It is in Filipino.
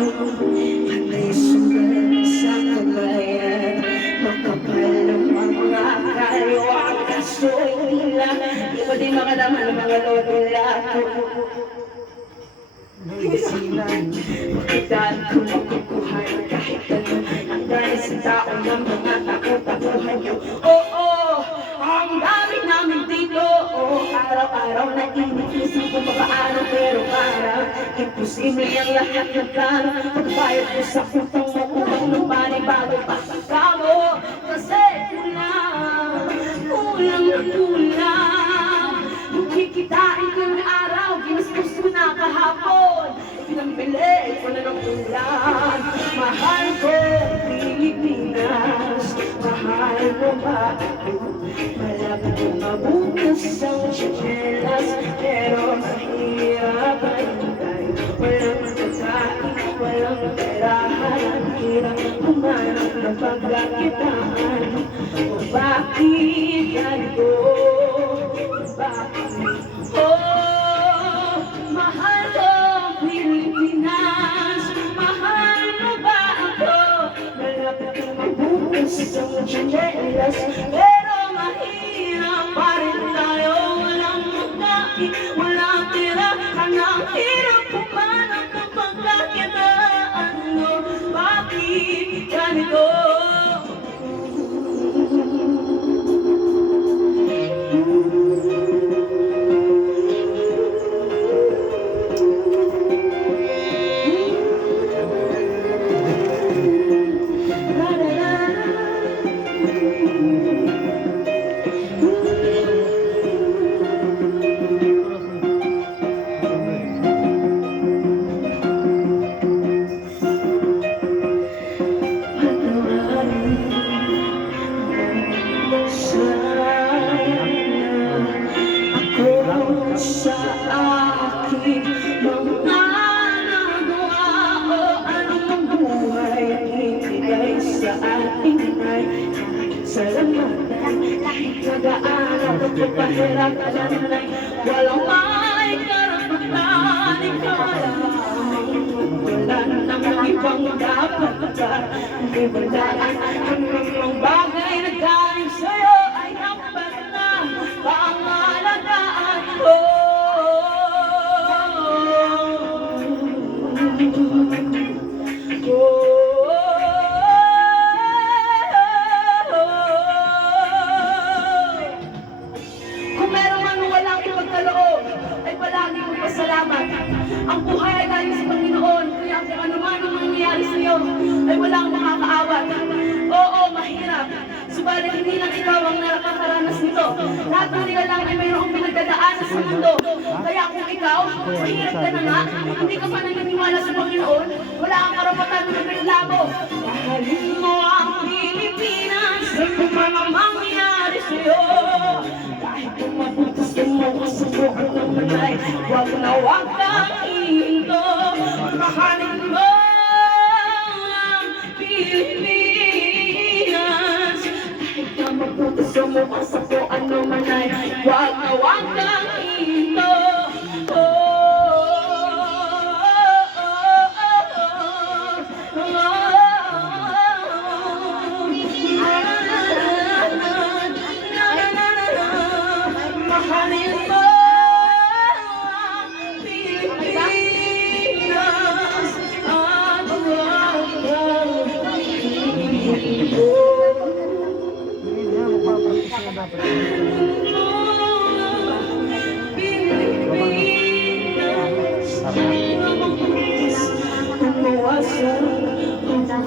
Panay sugal sa kabayan, makapal ng mga kalawang kasoy nila. Di ba di makalaman ng mga lodula ko? Makitaan ko makukuhay kahit ano. Ang dahil sa tao ng mga takot-takuhan nyo. Oo, ang dami namin dito. Araw-araw na iniisip kung paano, pero parang imposible ang lahat ng plano. Pagbayad ko sa utang mo, utang ng panibago pagkakamo. Kasi kulang na kulang. Kikitain ko yung araw, ginastos ko na kahapon. Pinambili ko na ng ulan. Mahal ko Pilipinas, mahal mo ba ako? Malapit ko mabukas ang chinelas, pero mahirap ay hintay. Walang pagkain, walang perahan, hirap humanap ng pagkakitaan. O bakit ganito? Oh, mahal ko Pilipinas, mahal mo ba ako? Malapit kang mabukas ang chinelas, pero mahirap pa rin tayo. Walang magkain, walang tira, ang hirap pumanap ng pagkakitaan mo. Bakit ganito? Sa aking mga nagawa o anong buhay ibigay sa ating ay salamatan. Kahit nagaan at pagpahirap alanay, walang may karapatan. Ikaw lang, wala namang ibang dapat ka ibandaan. Ang mga bagay na galing sa'yo ay dapat na pangalagaan ko. Kung meron man walang ipagkaloob, ay palagi kong pasalamat. Ang buhay ay galing sa Panginoon, kaya kung ano man ang mangyayari sa iyo, ay walang makakaawat. Oo, mahirap. Subalit hindi lang ikaw ang nakakaranas nito. Lahat ng nilalang ay mayroong pinagdadaanan sa mundo. Kaya kung ikaw, mahirap ka na nga, hindi ka pa naniniwala sa Panginoon, wala kang karapatan na magreklamo. Mahalin mo ang Pilipinas, kung ano mangyayari sa iyo. Kahit kung mabutas mo ang subukan ng manay, huwag na huwag kang ihinto. Mahalin mo ang Pilipinas, kahit na mabutas mo ang subukan ng manay, huwag na huwag kang ihinto. Mahalin mo ang Pilipinas at huwag kang ihinto. Pilipinas, tumawasan ang